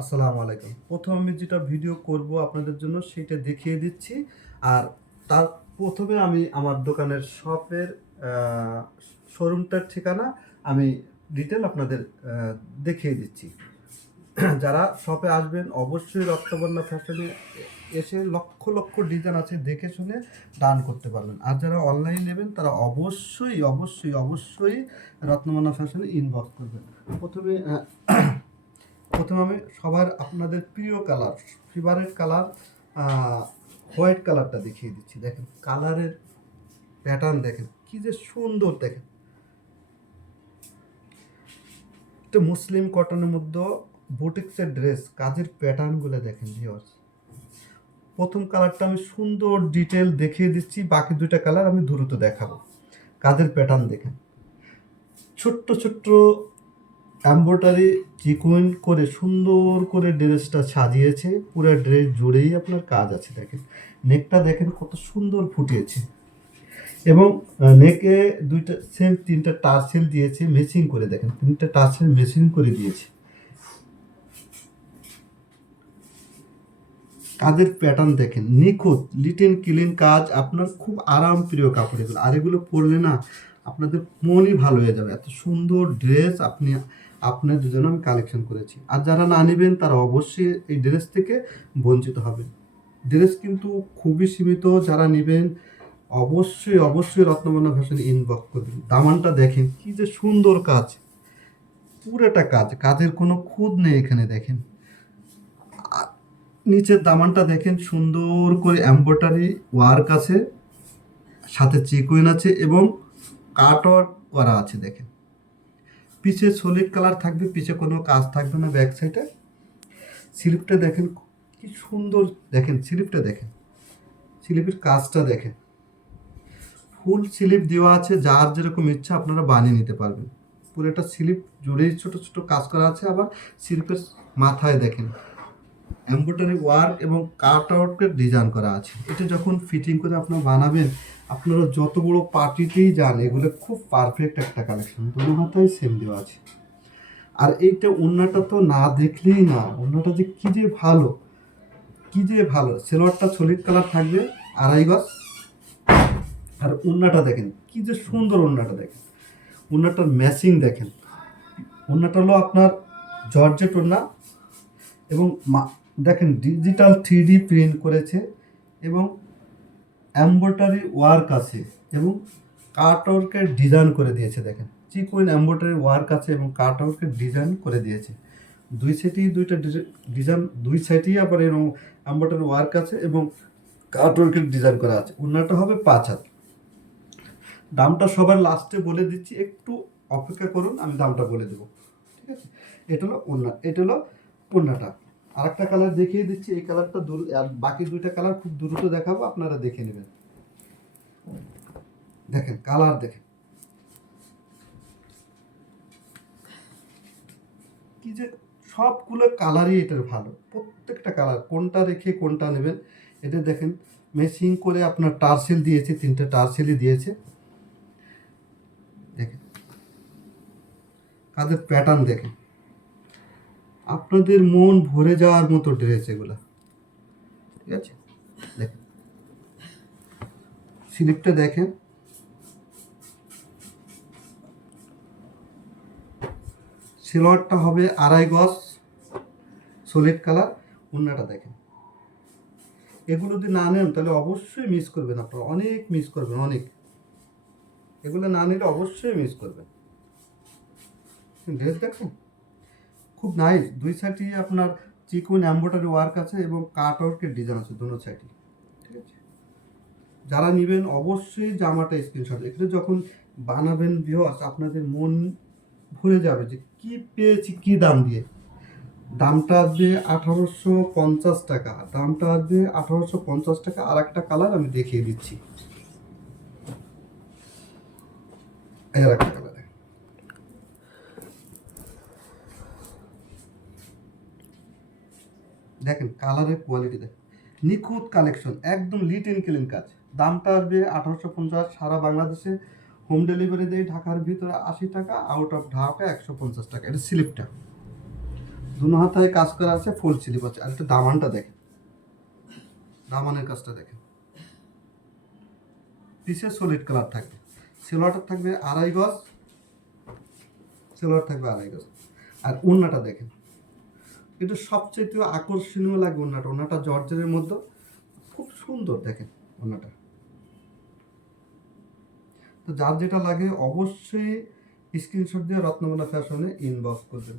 আসসালামু আলাইকুম। প্রথম আমি যেটা ভিডিও করব আপনাদের জন্য সেটা দেখিয়ে দিচ্ছি। আর তার প্রথমে আমি আমার দোকানের শপের শোরুমটার ঠিকানা আমি ডিটেল আপনাদের দেখিয়ে দিচ্ছি। যারা শপে আসবেন অবশ্যই রক্তবর্ণ ফ্যাশনে এসে লক্ষ লক্ষ ডিজাইন আছে দেখে শুনে দান করতে পারবেন। আর যারা অনলাইন নেবেন তারা অবশ্যই অবশ্যই অবশ্যই রত্নবর্ণ ফ্যাশনে ইনবক্স করবেন। প্রথমে প্রথমে আমি সবার আপনাদের প্রিয় কালার ফেভারিট কালার হোয়াইট কালারটা দেখিয়ে দিচ্ছি। দেখেন কালারের প্যাটার্ন দেখেন কি যে সুন্দর। দেখেন একটা মুসলিম কটনের মধ্যে বুটিক্সের ড্রেস কাজের প্যাটার্নগুলো দেখেন ভিউয়ার্স। প্রথম কালারটা আমি সুন্দর ডিটেল দেখিয়ে দিচ্ছি, বাকি দুইটা কালার আমি দ্রুত দেখাবো। কাজের প্যাটার্ন দেখেন ছোট্ট ছোট্ট এমব্রয়ডারি চিকন করে সুন্দর করে ড্রেসটা সাজিয়েছে। পুরো ড্রেস জুড়েই আপনার কাজ আছে। দেখেন নেকটা দেখেন কত সুন্দর ফুটিয়েছে এবং নেকে দুইটা সেম তিনটা টার্সেল দিয়েছে মেচিং করে। দেখেন তিনটা টার্সেল মেচিং করে দিয়েছে। কাজের প্যাটার্ন দেখেন নিখুঁত লিটেন ক্লিন কাজ। আপনার খুব আরাম প্রিয় কাপড় এগুলো। আর এগুলো পরলে না আপনাদের মনই ভালো হয়ে যাবে। এত সুন্দর ড্রেস আপনাদের জন্য আমি কালেকশন করেছি। আর যারা না নেবেন তারা অবশ্যই এই ড্রেস থেকে বঞ্চিত হবেন। ড্রেস কিন্তু খুবই সীমিত। যারা নেবেন অবশ্যই অবশ্যই রত্নবর্ণ ফ্যাশন ইনবক্স করবেন। দামানটা দেখেন কি যে সুন্দর কাজ, পুরোটা কাজ, কাজের কোনো খুঁত নেই এখানে। দেখেন নিচের দামানটা দেখেন সুন্দর করে এমব্রয়ডারি ওয়ার্ক আছে, সাথে চিকুইন আছে এবং কাট ওয়ার্ক করা আছে। দেখেন পিছে সলিড কালার থাকবে, পিছে কোনো কাজ থাকবে না। ব্যাক সাইডে স্লিপটা দেখেন কি সুন্দর। দেখেন স্লিপটা দেখেন, স্লিপের কাজটা দেখেন ফুল স্লিপ দেওয়া আছে। যার যেরকম ইচ্ছা আপনারা বানিয়ে নিতে পারবেন। পুরোটা স্লিপ জুড়েই ছোট ছোট কাজ করা আছে। আবার স্লিপের মাথায় দেখেন এমব্রয়ডারি ওয়ার্ক এবং কাট আউটের ডিজাইন করা আছে। এটা যখন ফিটিং করে আপনারা বানাবেন, আপনারা যত বড় পার্টিতেই যান এগুলো খুব পারফেক্ট একটা কালেকশন। দুটো হাতায় সেম দেওয়া আছে। আর এইটা ওড়নাটা তো না দেখলেই না, ওড়নাটা যে কি যে ভালো, কি যে ভালো। সেলোয়ারটা সলিড কালার থাকবে 2.5 গজ। আর ওড়নাটা দেখেন কি যে সুন্দর। ওড়নাটা দেখেন, ওড়নাটার ম্যাচিং দেখেন। ওড়নাটা হলো আপনার জর্জেট ওড়না এবং দেখেন ডিজিটাল 3D প্রিন্ট করেছে এবং এমব্রয়ডারি ওয়ার্ক আছে এবং কাট ওয়ার্কের ডিজাইন করে দিয়েছে। দেখেন চিকুইন এমব্রয়ডারি ওয়ার্ক আছে এবং কাট ওয়ার্কের ডিজাইন করে দিয়েছে। দুই সাইডেই দুইটা ডিজাইন, দুই সাইডেই আবার এরকম এমব্রয়ডারি ওয়ার্ক আছে এবং কাট ওয়ার্কের ডিজাইন করা আছে। ওড়নাটা হবে 5 হাত। দামটা সবার লাস্টে বলে দিচ্ছি, একটু অপেক্ষা করুন, আমি দামটা বলে দেবো। ঠিক আছে, এটা হলো ওড়না, এটা হলো ওড়নাটা। আরেকটা কালার দেখিয়ে দিচ্ছি। এই কালারটা আর বাকি দুইটা কালার খুব দ্রুত দেখাবো, আপনারা দেখে নেবেন। দেখেন কালার দেখেন কি যে সবগুলো কালারই এটার ভালো। প্রত্যেকটা কালার কোনটা রেখে কোনটা নেবেন। এটা দেখেন মেশিং করে আপনার টার্সেল দিয়েছে, তিনটা টার্সেলই দিয়েছে। দেখেন কাজের প্যাটার্ন দেখেন, আপনাদের মন ভরে যাওয়ার মতো ড্রেস এগুলা। ঠিক আছে, দেখেন স্লিপটা দেখেন সিলোয়ারটা হবে 2.5 গজ সলিড কালার। ওড়নাটা দেখেন। এগুলো যদি না নেন তাহলে অবশ্যই মিস করবেন, আপনারা অনেক মিস করবেন, অনেক। এগুলো না নিলে অবশ্যই মিস করবেন। ড্রেস দেখেন খুব নাইস। দুই সাইডে আপনার চিকুন এমব্রয়ডারি ওয়ার্ক আছে এবং কাট ওয়ার্কের ডিজাইন আছে দুটো সাইডে। ঠিক আছে, যারা নেবেন অবশ্যই জামাটা স্ক্রিনশট। এখানে যখন বানাবেন ভিউয়ার্স আপনাদের মন ভরে যাবে যে কি পেয়েছি, কি দাম দিয়ে। দামটা আসবে 1850 টাকা। দামটা আসবে 1850 টাকা। আর একটা কালার আমি দেখিয়ে দিচ্ছি, এর একটা কালার দেখেন। কালারের কোয়ালিটি দেখেন, নিখুঁত কালেকশন, একদম লিট এন্ড ক্লিন কাজ। দামটা আসবে 1850। সারা বাংলাদেশে হোম ডেলিভারি দেয়। ঢাকার ভিতরে 80 টাকা, আউট অফ ঢাকা 150 টাকা। এটা স্লিপটা। দুনো হাতায় কাজ করা আছে, ফুল স্লিপ আছে। আর একটু দামানটা দেখেন, দামানের কাজটা দেখেন। পিছে সলিড কালার থাকবে। সেলোয়ারটা থাকবে 2.5 গজ, সেলোয়ার থাকবে 2.5 গজ। আর ওড়নাটা দেখেন, কিন্তু সবচেয়ে আকর্ষণীয় লাগে ওড়নাটা। ওড়নাটা জর্জের মধ্যে খুব সুন্দর দেখেন ওড়নাটা। তো যার যেটা লাগে অবশ্যই স্ক্রিনশট দিয়ে রত্নমালা ফ্যাশনে ইনবক্স করবেন।